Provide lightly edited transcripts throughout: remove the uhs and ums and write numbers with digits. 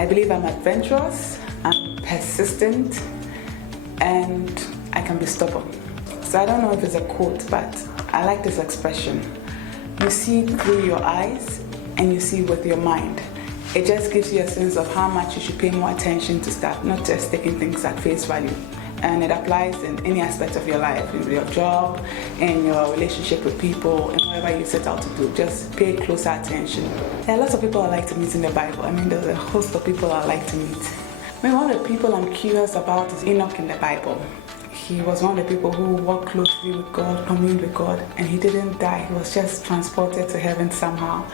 I believe I'm adventurous, I'm persistent, and I can be stubborn. So I don't know if it's a quote, but I like this expression. You see through your eyes and you see with your mind. It just gives you a sense of how much you should pay more attention to stuff, not just taking things at face value. And it applies in any aspect of your life, in your job, in your relationship with people, and whatever you set out to do. Just pay closer attention. There are lots of people I like to meet in the Bible. I mean, there's a host of people I like to meet. I mean, one of the people I'm curious about is Enoch in the Bible. He was one of the people who walked closely with God, communed with God, and he didn't die. He was just transported to heaven somehow.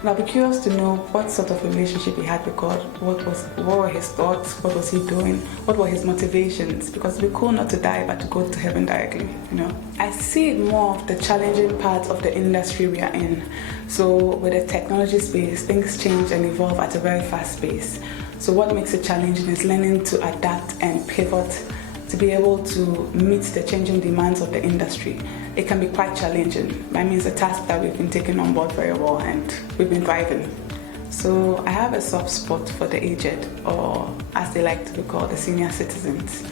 And I'll be curious to know what sort of relationship he had with God, what were his thoughts, what was he doing, what were his motivations, because it'd be cool not to die but to go to heaven directly, you know. I see it more of the challenging part of the industry we are in. So with the technology space, things change and evolve at a very fast pace. So what makes it challenging is learning to adapt and pivot to be able to meet the changing demands of the industry. It can be quite challenging. I mean, it's a task that we've been taking on board very well and we've been thriving. So I have a soft spot for the aged, or as they like to be called, the senior citizens.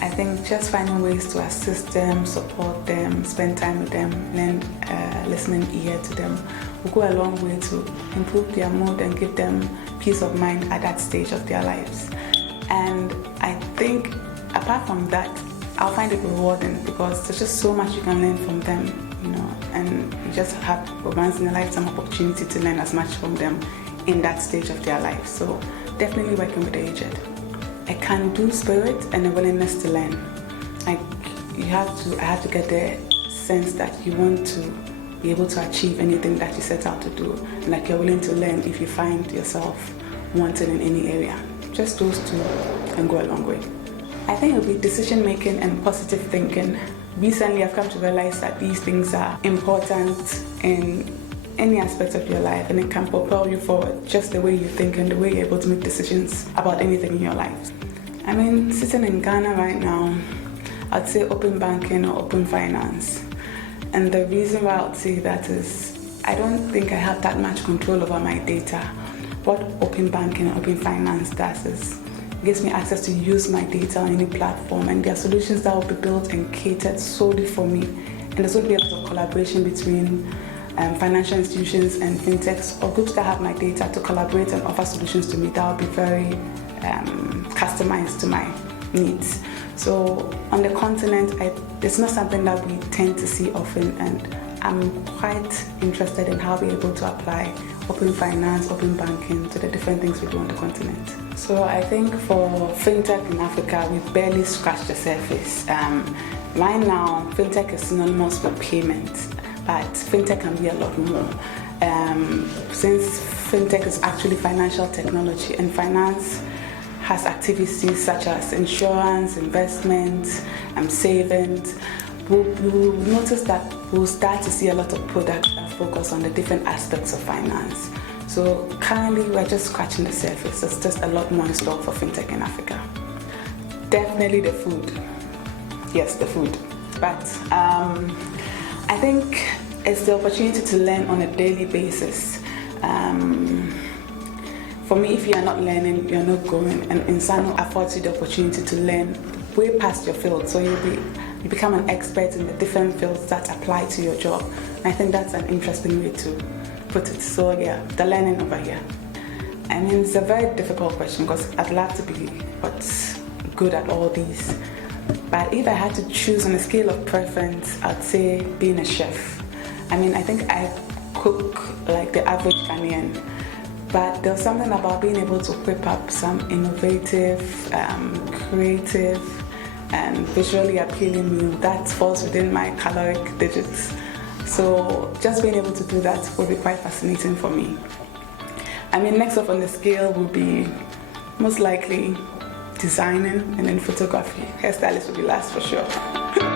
I think just finding ways to assist them, support them, spend time with them, lend a listening ear to them will go a long way to improve their mood and give them peace of mind at that stage of their lives. And I think apart from that, I'll find it rewarding because there's just so much you can learn from them, you know, and you just have a once in a lifetime opportunity to learn as much from them in that stage of their life. So definitely working with the aged. A can-do spirit and a willingness to learn. Like I have to get the sense that you want to be able to achieve anything that you set out to do, and like you're willing to learn if you find yourself wanting in any area. Just those two can go a long way. I think it will be decision making and positive thinking. Recently, I've come to realize that these things are important in any aspect of your life, and it can propel you forward just the way you think and the way you're able to make decisions about anything in your life. I mean, sitting in Ghana right now, I'd say open banking or open finance. And the reason why I'd say that is I don't think I have that much control over my data. What open banking and open finance does is gives me access to use my data on any platform, and there are solutions that will be built and catered solely for me. And there's going to be a lot of collaboration between financial institutions and FinTechs or groups that have my data to collaborate and offer solutions to me that will be very customized to my needs. So on the continent, it's not something that we tend to see often, and I'm quite interested in how we're able to apply open finance, open banking to the different things we do on the continent. So I think for FinTech in Africa, we've barely scratched the surface. Right now, FinTech is synonymous with payment, but FinTech can be a lot more. Since FinTech is actually financial technology, and finance has activities such as insurance, investment, savings, we'll notice that we'll start to see a lot of products that focus on the different aspects of finance. So currently we're just scratching the surface. There's just a lot more in store for FinTech in Africa. Definitely the food. Yes, the food. But I think it's the opportunity to learn on a daily basis. For me, if you are not learning, you're not going, and Nsano affords you the opportunity to learn way past your field. So you become an expert in the different fields that apply to your job. And I think that's an interesting way to put it. So yeah, the learning over here. I mean, it's a very difficult question because I'd love to be good at all these. But if I had to choose on a scale of preference, I'd say being a chef. I mean, I think I cook like the average Ghanaian. But there's something about being able to whip up some innovative, creative, and visually appealing meal that falls within my caloric digits. So just being able to do that will be quite fascinating for me. I mean, next up on the scale will be most likely designing and then photography. Hairstylist will be last for sure.